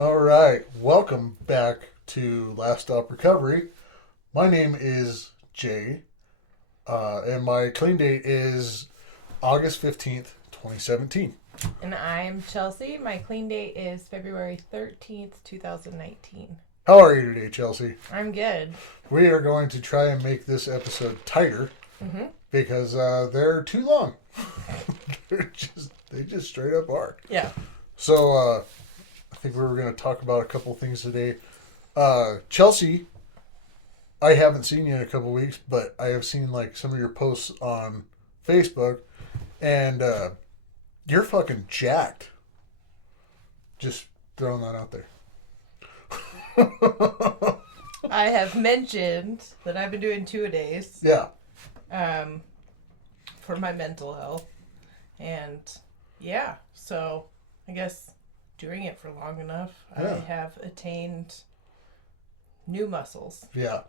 All right, welcome back to Last Stop Recovery. My name is Jay, and my clean date is August 15th, 2017. And I'm Chelsea. My clean date is February 13th, 2019. How are you today, Chelsea? I'm good. We are going to try and make this episode tighter because they're too long. They just straight up are. Yeah. So I think we were going to talk about a couple things today. Chelsea, I haven't seen you in a couple weeks, but I have seen like some of your posts on Facebook, and you're fucking jacked. Just throwing that out there. I have mentioned that I've been doing 2-a-days Yeah. for my mental health. And yeah, so I guess doing it for long enough, Yeah. I have attained new muscles. Yeah.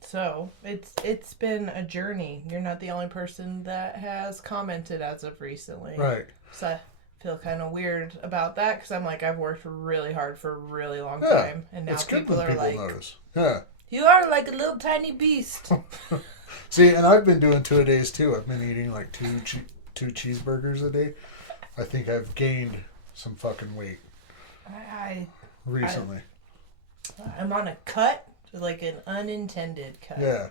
So it's been a journey. You're not the only person that has commented as of recently. Right. So I feel kind of weird about that because I'm like, I've worked really hard for a really long Yeah. time, and now It's good people when are people like, notice. Yeah. "You are like a little tiny beast." See, and I've been doing 2-a-days too. I've been eating like two cheeseburgers a day. I think I've gained some fucking weight recently. I'm on a cut, like an unintended cut. Yeah.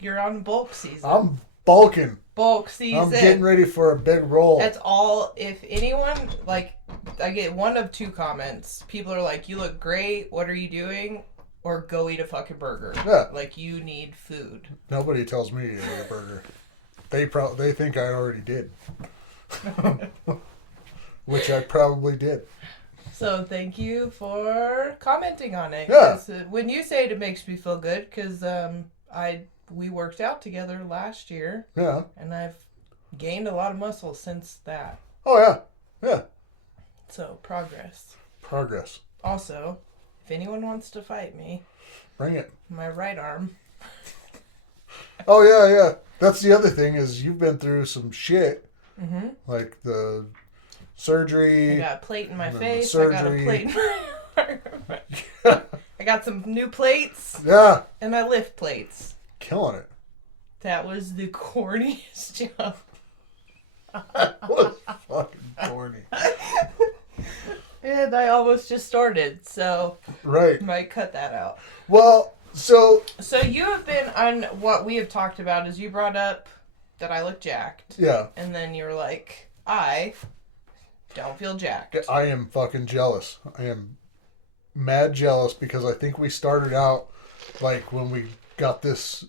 You're on bulk season. I'm bulking. Bulk season. I'm getting ready for a big roll. That's all. If anyone, like, I get one of two comments. People are like, "You look great. What are you doing?" Or "Go eat a fucking burger." Yeah. Like, you need food. Nobody tells me to eat a burger. They think I already did. Which I probably did. So thank you for commenting on it. Yeah. 'Cause, when you say it makes me feel good, because we worked out together last year. Yeah. And I've gained a lot of muscle since that. Oh, yeah. Yeah. So, progress. Progress. Also, if anyone wants to fight me, Bring it. my right arm. Oh, yeah, yeah. That's the other thing is you've been through some shit. Mm-hmm. Like the surgery. I got a plate in my and then face. the I got a surgery. plate in my I got some new plates. Yeah. And my lift plates. Killing it. That was the corniest job. That was fucking corny. And I almost just started, so Right. might cut that out. Well, so you have been on what we have talked about is you brought up that I look jacked. yeah, And then you're like, I don't feel jacked. I am fucking jealous. I am mad jealous because I think we started out like when we got this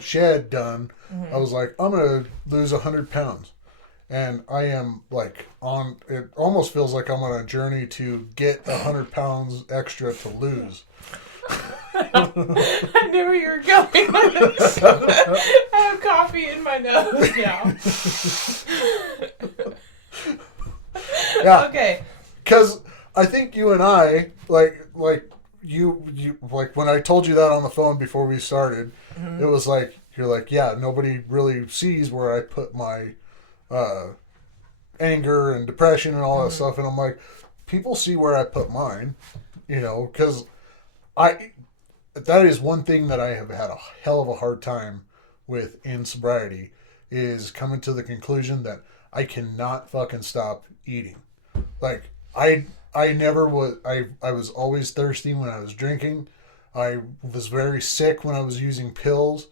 shed done. I was like, I'm gonna lose 100 pounds, and I am like on. It almost feels like I'm on a journey to get 100 pounds extra to lose. I knew where you were going with this. I have coffee in my nose now. Yeah. Okay. Because I think you and I like you like when I told you that on the phone before we started, it was like you're like, yeah, nobody really sees where I put my anger and depression and all that stuff, and I'm like, people see where I put mine, because that is one thing that I have had a hell of a hard time with in sobriety is coming to the conclusion that I cannot fucking stop eating. Like I never was. I was always thirsty when I was drinking. I was very sick when I was using pills,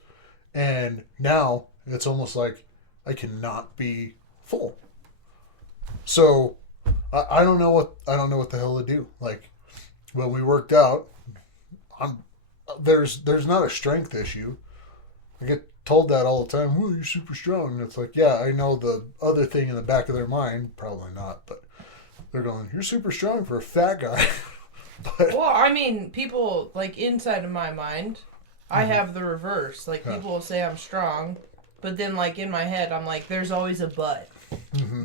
and now it's almost like I cannot be full. So I don't know what the hell to do. Like when we worked out, there's not a strength issue. I get told that all the time. Oh, you're super strong. And it's like, yeah, I know the other thing in the back of their mind, probably not, but they're going, you're super strong for a fat guy. But, Well, I mean, people, like, inside of my mind, I have the reverse. Like, people will say I'm strong, but then, like, in my head, I'm like, there's always a but.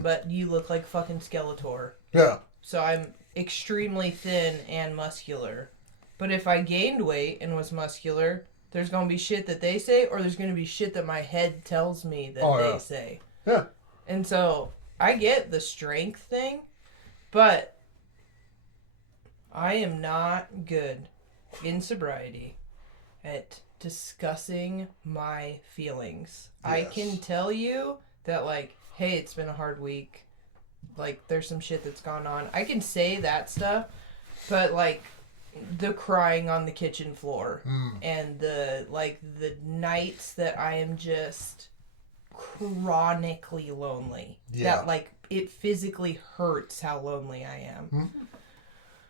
But you look like fucking Skeletor. yeah. So I'm extremely thin and muscular. But if I gained weight and was muscular, there's going to be shit that they say, or there's going to be shit that my head tells me that they say. Yeah. And so I get the strength thing, but I am not good in sobriety at discussing my feelings. Yes. I can tell you that, like, hey, it's been a hard week. Like, there's some shit that's gone on. I can say that stuff, but, like, the crying on the kitchen floor and the nights that I am just chronically lonely. Yeah. That, like, it physically hurts how lonely I am. Mm-hmm.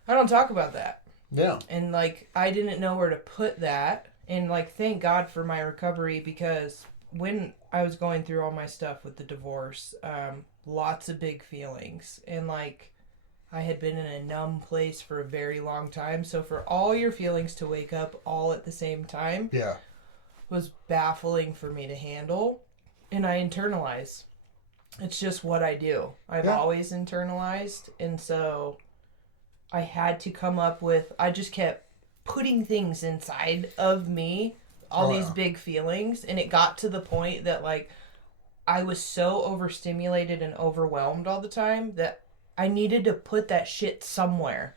I don't talk about that. Yeah. And, like, I didn't know where to put that. And, like, thank God for my recovery, because when I was going through all my stuff with the divorce, lots of big feelings. And, like, I had been in a numb place for a very long time. So for all your feelings to wake up all at the same time was baffling for me to handle. And I internalize. It's just what I do. I've always internalized. And so I had to come up with, I just kept putting things inside of me, all these big feelings. And it got to the point that, like, I was so overstimulated and overwhelmed all the time that I needed to put that shit somewhere.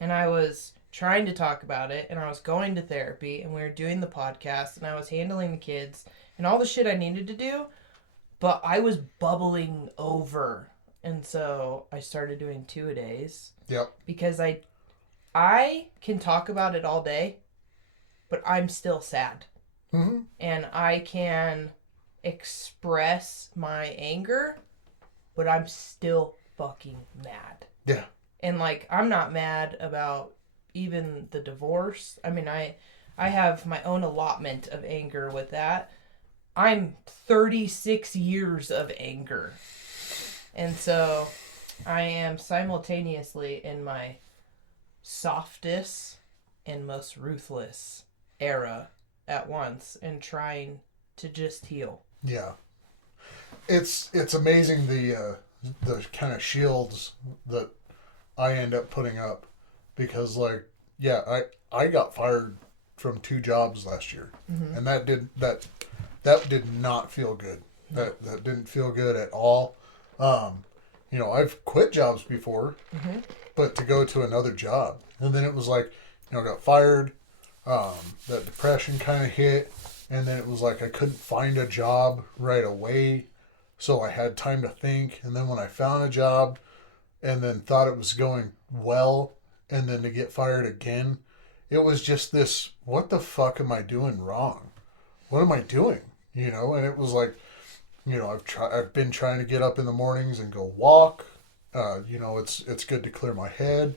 And I was trying to talk about it, and I was going to therapy, and we were doing the podcast, and I was handling the kids and all the shit I needed to do, but I was bubbling over. And so I started doing 2-a-days. Yep. Because I can talk about it all day, but I'm still sad. Mm-hmm. And I can express my anger, but I'm still fucking mad. Yeah. And, like, I'm not mad about even the divorce. I mean, I have my own allotment of anger with that. I'm 36 years of anger. And so I am simultaneously in my softest and most ruthless era at once and trying to just heal. Yeah. It's amazing the kind of shields that I end up putting up, because, like, I got fired from 2 jobs last year, and that did not feel good. That didn't feel good at all. You know, I've quit jobs before, but to go to another job, and then it was like, you know, I got fired. That depression kind of hit, and then it was like I couldn't find a job right away. So I had time to think, and then when I found a job and then thought it was going well, and then to get fired again, it was just this, what the fuck am I doing wrong? What am I doing? You know, and it was like, you know, I've been trying to get up in the mornings and go walk. You know, it's good to clear my head.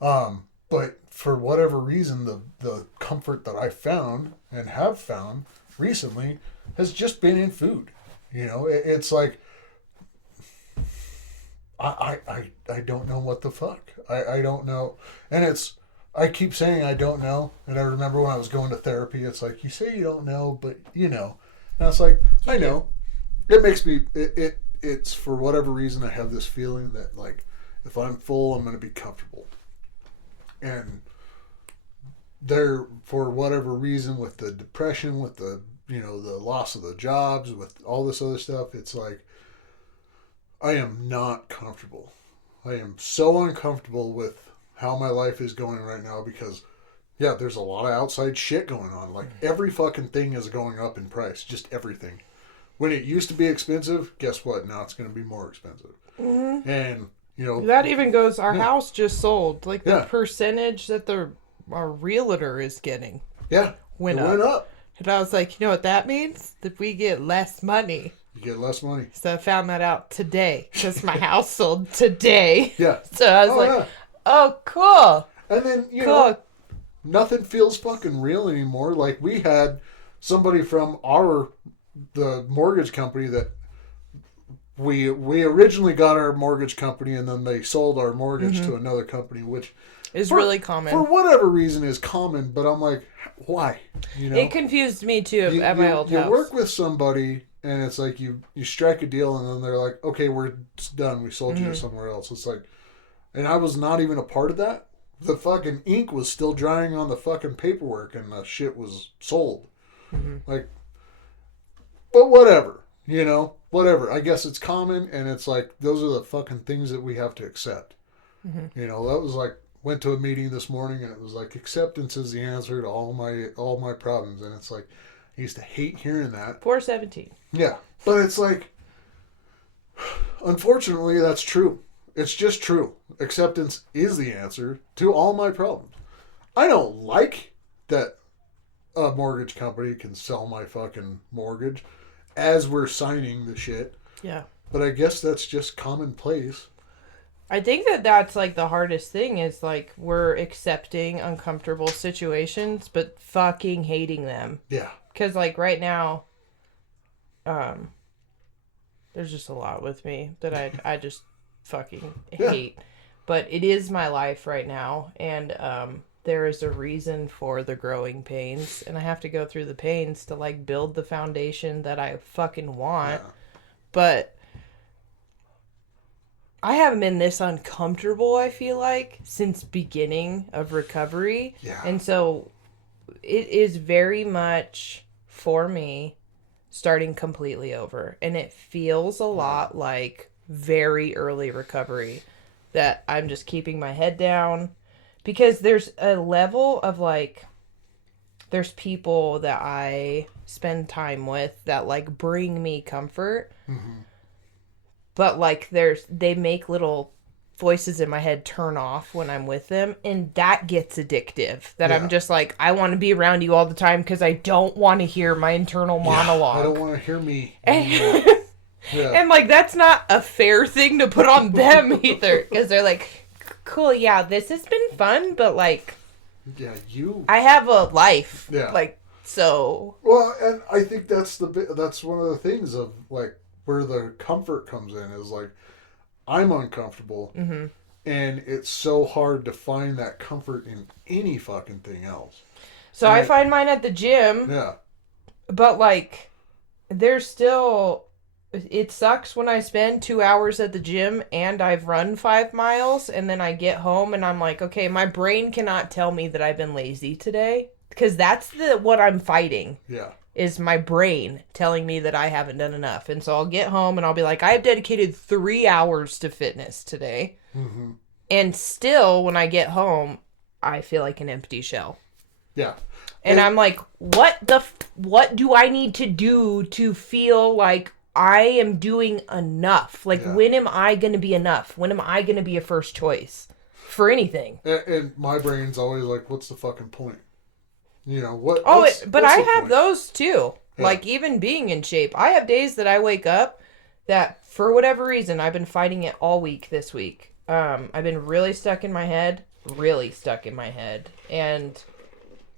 But for whatever reason, the comfort that I found and have found recently has just been in food. You know, it's like, I don't know what the fuck. I don't know. And I keep saying I don't know. And I remember when I was going to therapy, it's like, you say you don't know, but you know. And I was like, I know. It makes me, it's for whatever reason, I have this feeling that, like, if I'm full, I'm going to be comfortable. And there, for whatever reason, with the depression, with the, you know, the loss of the jobs, with all this other stuff, it's like, I am not comfortable. I am so uncomfortable with how my life is going right now, because, yeah, there's a lot of outside shit going on. Like, every fucking thing is going up in price. Just everything. When it used to be expensive, guess what? Now it's going to be more expensive. Mm-hmm. And, you know, that even goes, our house just sold. Like, the percentage that our realtor is getting went up. And I was like, you know what that means? That we get less money. You get less money. So I found that out today, because my house sold today. Yeah. So I was oh, cool. And then, you know, nothing feels fucking real anymore. Like, we had somebody from the mortgage company that we originally got our mortgage company, and then they sold our mortgage to another company, which is really common. For whatever reason is common, but I'm like, why? You know, it confused me too at my old house. You work with somebody, and it's like you strike a deal, and then they're like, okay, we're done. We sold you to somewhere else. It's like, and I was not even a part of that. The fucking ink was still drying on the fucking paperwork, and the shit was sold. Mm-hmm. Like, but whatever, you know. whatever. I guess it's common, and it's like those are the fucking things that we have to accept. Mm-hmm. You know, that was like went to a meeting this morning, and it was like acceptance is the answer to all my problems, and it's like I used to hate hearing that. 417. Yeah, but it's like, unfortunately, that's true. It's just true. Acceptance is the answer to all my problems. I don't like that a mortgage company can sell my fucking mortgage as we're signing the shit. Yeah. But I guess that's just commonplace. I think that that's like the hardest thing is like we're accepting uncomfortable situations but fucking hating them. Yeah. Because like right now, there's just a lot with me that I just fucking hate. But it is my life right now, and there is a reason for the growing pains, and I have to go through the pains to like build the foundation that I fucking want. Yeah. But I haven't been this uncomfortable, I feel like, since beginning of recovery. Yeah. And so it is very much for me starting completely over, and it feels a lot like very early recovery, that I'm just keeping my head down, because there's a level of like, there's people that I spend time with that like bring me comfort, but like they make little voices in my head turn off when I'm with them, and that gets addictive, that I'm just like, I want to be around you all the time because I don't want to hear my internal monologue. I don't want to hear me. And like, that's not a fair thing to put on them either, because they're like, cool, yeah, this has been fun, but like, I have a life. Like, so. Well, and I think that's one of the things of like where the comfort comes in is like, I'm uncomfortable, and it's so hard to find that comfort in any fucking thing else. So I find mine at the gym. Yeah. But like, there's still, it sucks when I spend 2 hours at the gym and I've run 5 miles, and then I get home and I'm like, okay, my brain cannot tell me that I've been lazy today, because that's what I'm fighting. Yeah. Is my brain telling me that I haven't done enough. And so I'll get home and I'll be like, I have dedicated 3 hours to fitness today. And still, when I get home, I feel like an empty shell. Yeah. And I'm like, what do I need to do to feel like I am doing enough? Like, when am I going to be enough? When am I going to be a first choice for anything? And my brain's always like, what's the fucking point? You know, what? But I have those too. Yeah. Like, even being in shape. I have days that I wake up that, for whatever reason, I've been fighting it all week this week. I've been really stuck in my head. And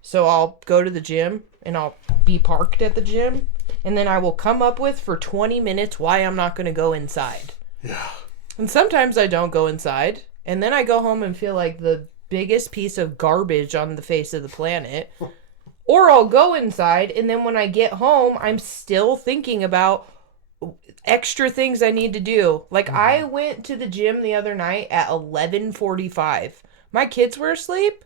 so I'll go to the gym, and I'll be parked at the gym, and then I will come up with for 20 minutes why I'm not going to go inside. Yeah. And sometimes I don't go inside, and then I go home and feel like the biggest piece of garbage on the face of the planet. Or I'll go inside, and then when I get home, I'm still thinking about extra things I need to do. Like, I went to the gym the other night at 11:45. My kids were asleep.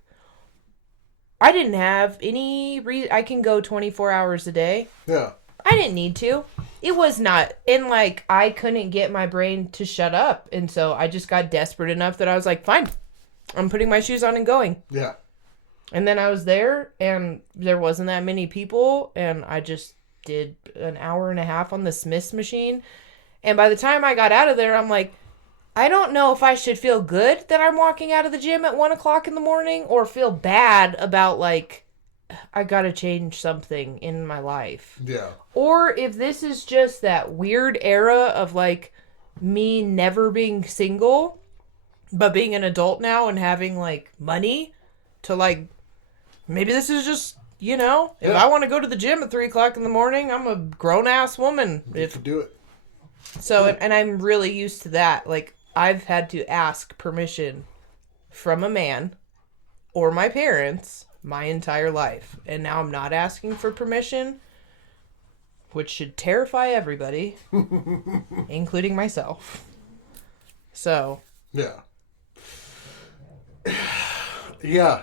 I didn't have any reason. I can go 24 hours a day. Yeah. I didn't need to. It was not. And, like, I couldn't get my brain to shut up. And so I just got desperate enough that I was like, fine, I'm putting my shoes on and going. Yeah. And then I was there, and there wasn't that many people, and I just did an hour and a half on the Smith's machine. And by the time I got out of there, I'm like, I don't know if I should feel good that I'm walking out of the gym at 1 o'clock in the morning, or feel bad about, like, I gotta change something in my life. Yeah. Or if this is just that weird era of, like, me never being single, but being an adult now and having, like, money to, like, maybe this is just, you know, if I want to go to the gym at 3 o'clock in the morning, I'm a grown-ass woman. You can do it. So, and I'm really used to that. Like, I've had to ask permission from a man or my parents my entire life. And now I'm not asking for permission, which should terrify everybody, including myself. So. Yeah. Yeah.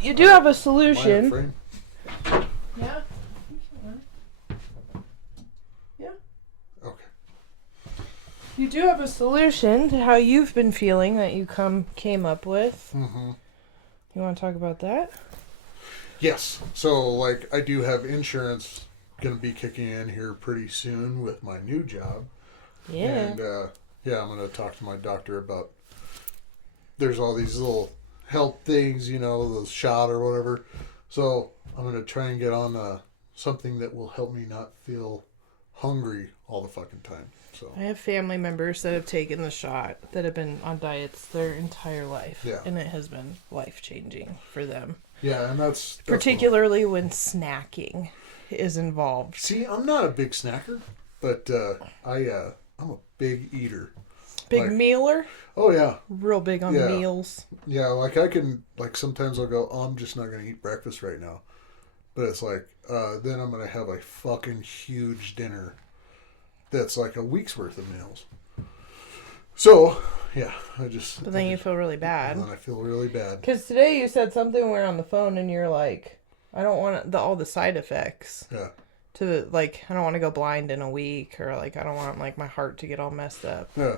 You do have a solution. Yeah. Yeah. Okay. You do have a solution to how you've been feeling that you came up with. Mm-hmm. You want to talk about that? Yes. So, like, I do have insurance going to be kicking in here pretty soon with my new job. Yeah. And, yeah, I'm going to talk to my doctor about, there's all these little health things, you know, the shot or whatever. So, I'm going to try and get on something that will help me not feel hungry all the fucking time. So I have family members that have taken the shot that have been on diets their entire life. Yeah. And it has been life-changing for them. yeah, and that's Particularly when snacking is involved. See, I'm not a big snacker, but I'm a big eater. Big like, mealer? Oh yeah. Real big on Yeah. meals. Yeah, like I can, like sometimes I'll go, oh, I'm just not going to eat breakfast right now. But it's like, then I'm going to have a fucking huge dinner that's like a week's worth of meals. So, yeah, But then you feel really bad. And then I feel really bad. Because today you said something when we were on the phone and you're like, I don't want all the side effects. Yeah. I don't want to go blind in a week, or like, I don't want like my heart to get all messed up. Yeah.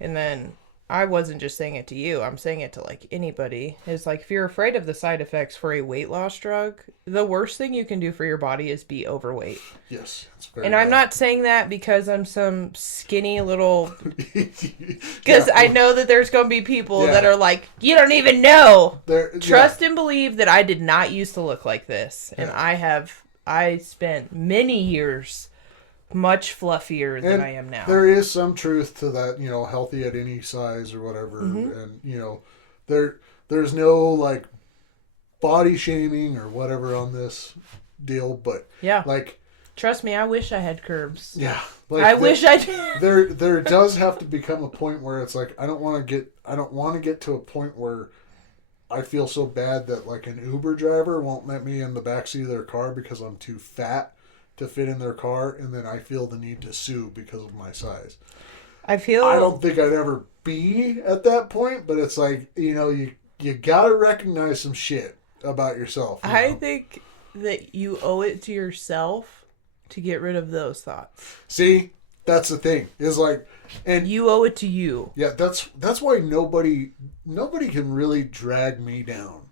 And then I wasn't just saying it to you. I'm saying it to like anybody. It's like, if you're afraid of the side effects for a weight loss drug, the worst thing you can do for your body is be overweight. Yes. It's very And bad. I'm not saying that because I'm some skinny little, because I know that there's going to be people that are like, you don't even know. Trust and believe that I did not used to look like this. And I spent many years much fluffier than I am now. There is some truth to that, you know, healthy at any size or whatever. Mm-hmm. And, you know, there's no like body shaming or whatever on this deal, but yeah, like, trust me, I wish I had curves. Yeah. Like I wish I did. There does have to become a point where it's like, I don't want to get to a point where I feel so bad that like an Uber driver won't let me in the backseat of their car because I'm too fat to fit in their car, and then I feel the need to sue because of my size. I don't think I'd ever be at that point, but it's like, you know, you gotta recognize some shit about yourself. I think that you owe it to yourself to get rid of those thoughts. See, that's the thing. Is like, and you owe it to you. Yeah, that's why nobody can really drag me down,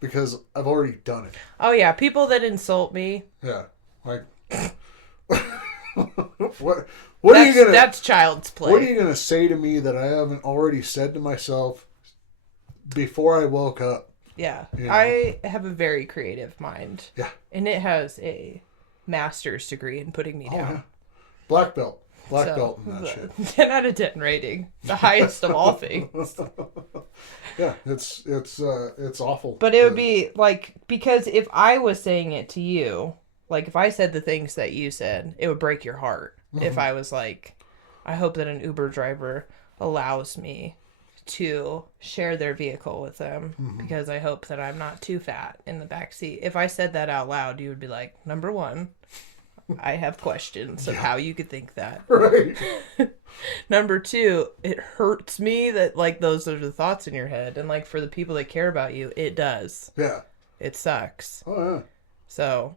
because I've already done it. Oh yeah, people that insult me. Yeah, like what are you gonna? That's child's play. What are you gonna say to me that I haven't already said to myself before I woke up? Yeah, you know? I have a very creative mind. Yeah, and it has a master's degree in putting me down. Yeah. Black belt in that shit. 10 out of 10 rating, the highest of all things. Yeah, it's awful. But it would be like, because if I was saying it to you, like if I said the things that you said, it would break your heart. Mm-hmm. If I was like, I hope that an Uber driver allows me to share their vehicle with them, mm-hmm. because I hope that I'm not too fat in the back seat. If I said that out loud, you would be like, number one, I have questions of how you could think that. Right. Number two, it hurts me that like those are the thoughts in your head, and like for the people that care about you, it does. Yeah. It sucks. Oh yeah. So,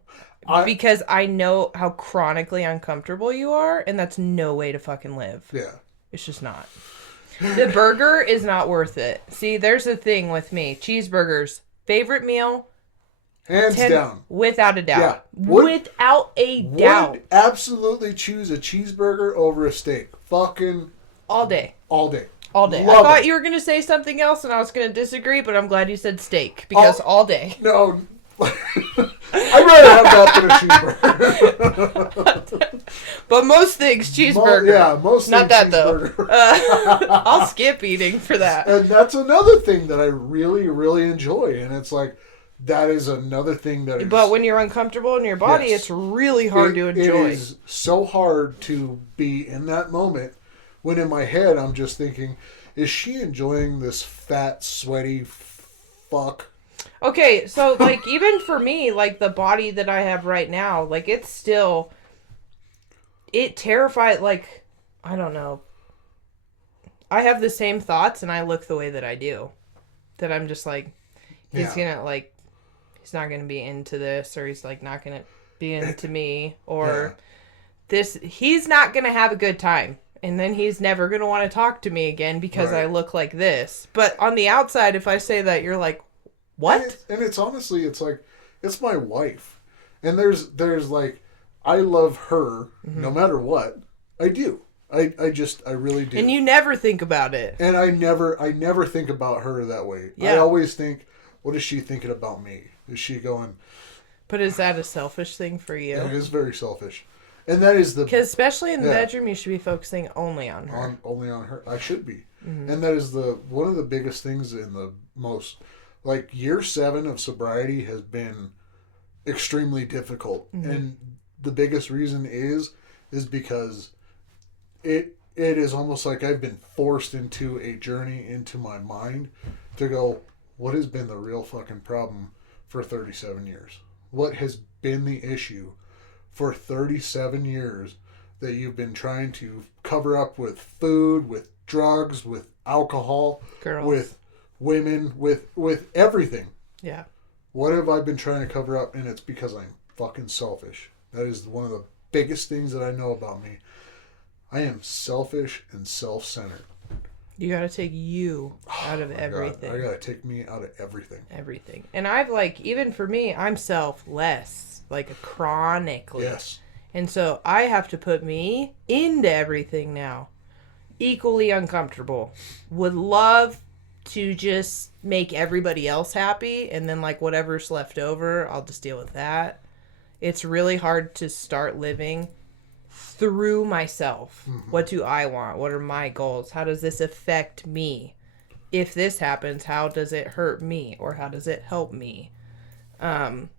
because I know how chronically uncomfortable you are, and that's no way to fucking live. Yeah. It's just not. The burger is not worth it. See, there's a thing with me. Cheeseburgers, favorite meal. Hands down. Without a doubt. Yeah. Without a doubt. Would absolutely choose a cheeseburger over a steak. Fucking. All day. All day. All day. Love I thought it. you were going to say something else and I was going to disagree, but I'm glad you said steak. Because all day. No. I'd rather have that than a cheeseburger. But most things, cheeseburger. Most not things, that cheeseburger. Though. I'll skip eating for that. And that's another thing that I really, really enjoy. And it's like, that is another thing that is... But when you're uncomfortable in your body, it's really hard to enjoy. It is so hard to be in that moment when in my head I'm just thinking, is she enjoying this fat, sweaty fuck? Okay, so, like, even for me, like, the body that I have right now, like, it's still... It terrifies, like, I don't know. I have the same thoughts and I look the way that I do. That I'm just like, he's gonna, like... He's not going to be into this, or he's like not going to be into me, or this. He's not going to have a good time. And then he's never going to want to talk to me again because Right. I look like this. But on the outside, if I say that, you're like, what? And it's honestly, it's like, it's my wife. And there's like, I love her no matter what. I do. I really do. And you never think about it. And I never think about her that way. Yeah. I always think, what is she thinking about me? Is she going... But is that a selfish thing for you? It is very selfish. And that is the... Because especially in the bedroom, you should be focusing only on her. Only on her. I should be. And that is one of the biggest things in the most... Like, year 7 of sobriety has been extremely difficult. And the biggest reason is because it is almost like I've been forced into a journey into my mind to go, what has been the real fucking problem for 37 years? What has been the issue for 37 years that you've been trying to cover up with food, with drugs, with alcohol, Girls. with women, with everything? Yeah. What have I been trying to cover up? And it's because I'm fucking selfish. That is one of the biggest things that I know about me. I am selfish and self-centered. You got to take you out of everything. I got to take me out of everything. Everything. And I've like, even for me, I'm selfless, like chronically. Yes. And so I have to put me into everything now. Equally uncomfortable. Would love to just make everybody else happy. And then like whatever's left over, I'll just deal with that. It's really hard to start living through myself. What do I want? What are my goals? How does this affect me? If this happens, how does it hurt me? Or how does it help me? And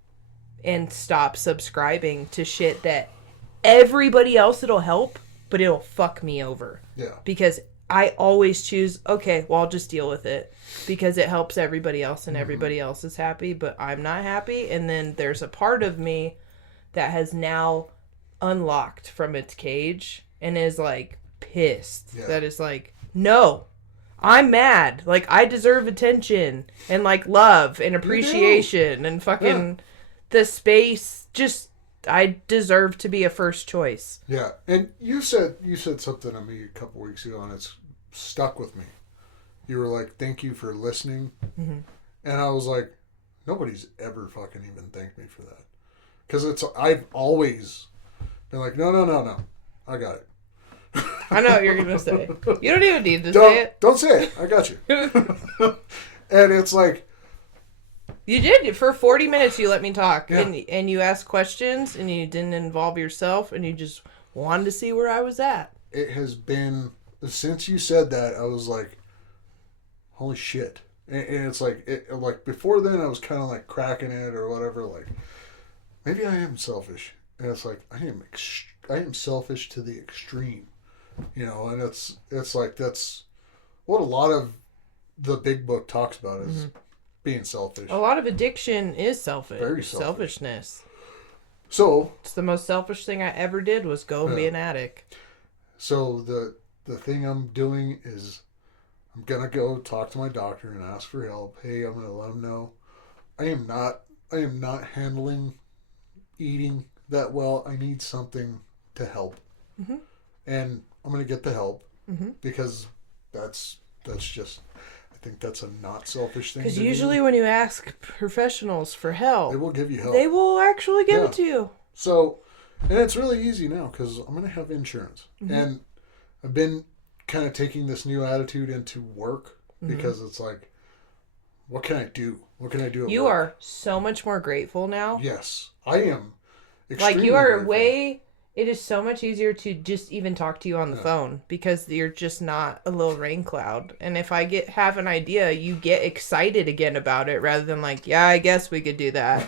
stop subscribing to shit that everybody else it'll help, but it'll fuck me over. Yeah. Because I always choose, okay, well, I'll just deal with it because it helps everybody else and everybody else is happy, but I'm not happy. And then there's a part of me that has now unlocked from its cage and is like pissed. Yeah. That is like, no, I'm mad. Like, I deserve attention and like love and appreciation and fucking the space. Just, I deserve to be a first choice. Yeah. And you said something to me a couple weeks ago and it's stuck with me. You were like, thank you for listening. And I was like, nobody's ever fucking even thanked me for that. Because I've always been like, no. I got it. I know what you're going to say. You don't even need to say it. Don't say it. I got you. And it's like... You did. For 40 minutes you let me talk. Yeah. And you asked questions and you didn't involve yourself and you just wanted to see where I was at. It has been... Since you said that, I was like, holy shit. And it's like... like before then, I was kind of like cracking it or whatever. Like, maybe I am selfish. And it's like, I am selfish to the extreme. You know, and it's like that's what a lot of the big book talks about is being selfish. A lot of addiction is selfish. Very selfish. Selfishness. So It's the most selfish thing I ever did was go and be an addict. So the thing I'm doing is I'm gonna go talk to my doctor and ask for help. Hey, I'm gonna let him know I am not handling eating that well. I need something to help. And I'm going to get the help because that's just, I think that's a not selfish thing. Because usually when you ask professionals for help, they will give you help. They will actually give it to you. So, and it's really easy now because I'm going to have insurance. And I've been kind of taking this new attitude into work because it's like, what can I do? What can I do at You work? are so much more grateful now. Yes, I am. Like you are grateful. it is so much easier to just even talk to you on the phone because you're just not a little rain cloud. And if I have an idea, you get excited again about it rather than like, yeah, I guess we could do that.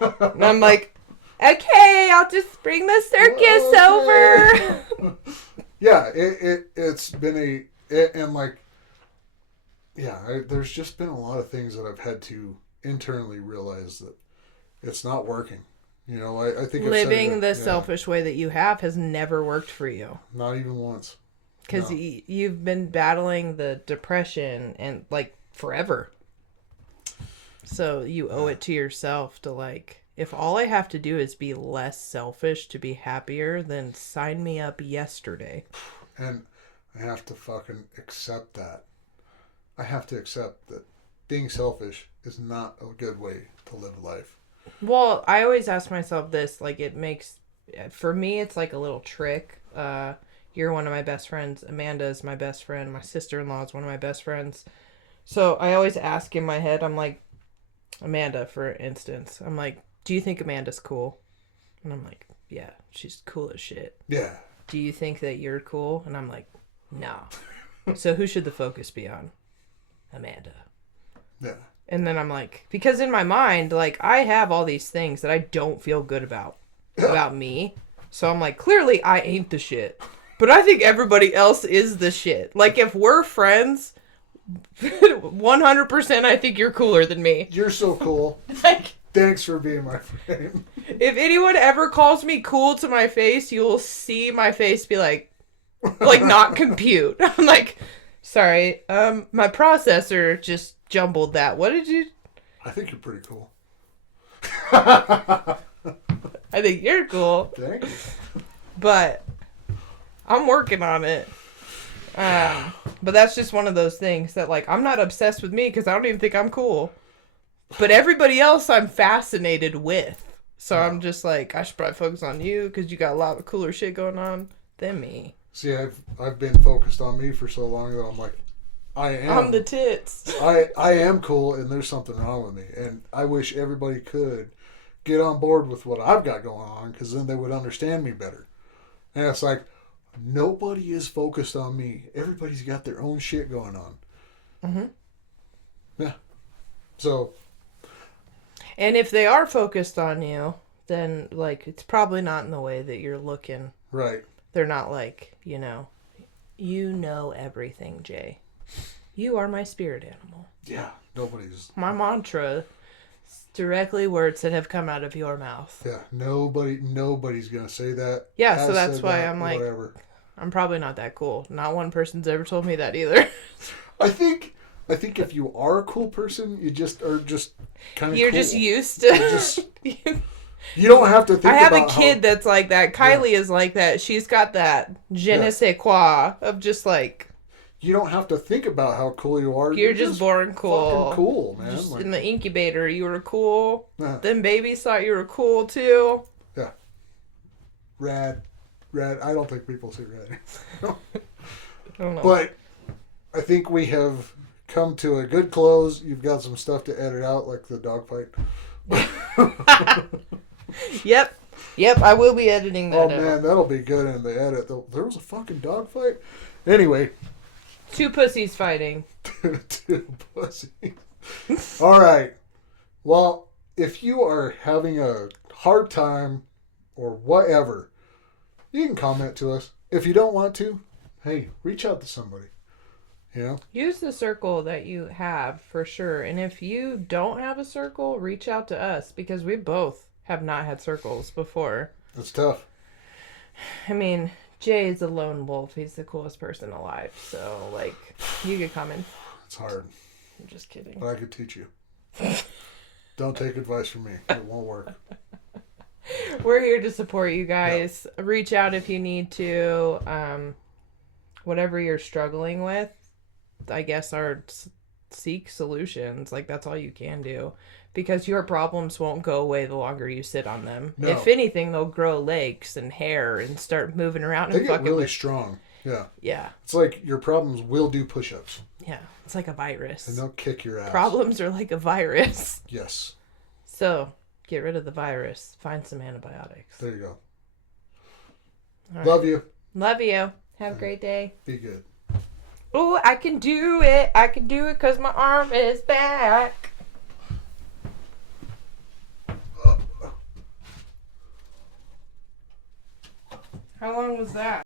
And I'm like, okay, I'll just bring the circus over. Yeah, it's been and like, yeah, there's just been a lot of things that I've had to internally realize that it's not working. You know, I think living the selfish way that you have has never worked for you. Not even once. Because you've been battling the depression and like forever. So you owe it to yourself to like, if all I have to do is be less selfish to be happier, then sign me up yesterday. And I have to fucking accept that. I have to accept that being selfish is not a good way to live life. Well, I always ask myself this, like, for me, it's like a little trick. You're one of my best friends. Amanda is my best friend. My sister-in-law is one of my best friends. So I always ask in my head, I'm like, Amanda, for instance, I'm like, do you think Amanda's cool? And I'm like, yeah, she's cool as shit. Yeah. Do you think that you're cool? And I'm like, no. So who should the focus be on? Amanda. Yeah. And then I'm like, because in my mind, like, I have all these things that I don't feel good about me. So I'm like, clearly I ain't the shit. But I think everybody else is the shit. Like, if we're friends, 100% I think you're cooler than me. You're so cool. Like, thanks for being my friend. if anyone ever calls me cool to my face, you will see my face be like not compute. I'm like, sorry, my processor just jumbled that. What did you... I think you're pretty cool. I think you're cool. Thank you. But I'm working on it. But that's just one of those things that, like, I'm not obsessed with me because I don't even think I'm cool. But everybody else I'm fascinated with. So I'm just like, I should probably focus on you because you got a lot of cooler shit going on than me. See, I've been focused on me for so long that I'm like, I'm the tits. I am cool, and there's something wrong with me. And I wish everybody could get on board with what I've got going on, because then they would understand me better. And it's like, nobody is focused on me. Everybody's got their own shit going on. Mm-hmm. Yeah. So. And if they are focused on you, then, like, it's probably not in the way that you're looking. Right. They're not like, you know everything, Jay. You are my spirit animal. Yeah, nobody's... My mantra is directly words that have come out of your mouth. Yeah, nobody's going to say that. Yeah, so that's why I'm like, whatever. I'm probably not that cool. Not one person's ever told me that either. I think if you are a cool person, you just are just kind of You're cool. just used to... You don't have to think about I have a kid that's like that. Kylie is like that. She's got that je ne sais quoi of just like... You don't have to think about how cool you are. You're just born cool. Fucking cool, man. Just like, in the incubator, you were cool. Yeah. Then babies thought you were cool too. Yeah. Rad. I don't think people say rad. I don't know. But I think we have come to a good close. You've got some stuff to edit out, like the dog fight. Yep, I will be editing that. Oh man, that'll be good in the edit. There was a fucking dog fight. Anyway. 2 pussies fighting. 2 pussies. All right. Well, if you are having a hard time or whatever, you can comment to us. If you don't want to, hey, reach out to somebody. You know? Use the circle that you have for sure. And if you don't have a circle, reach out to us because we both have not had circles before. It's tough. I mean, Jay is a lone wolf. He's the coolest person alive. So, like, you could come in. It's hard. I'm just kidding. But I could teach you. Don't take advice from me. It won't work. We're here to support you guys. Yeah. Reach out if you need to. Whatever you're struggling with, I guess, seek solutions. Like, that's all you can do. Because your problems won't go away the longer you sit on them. No. If anything, they'll grow legs and hair and start moving around. They get really strong. Yeah. Yeah. It's like your problems will do push-ups. Yeah. It's like a virus. And they'll kick your ass. Problems are like a virus. Yes. So, get rid of the virus. Find some antibiotics. There you go. All Love right. you. Love you. Have a great day. Be good. Oh, I can do it. I can do it because my arm is back. How long was that?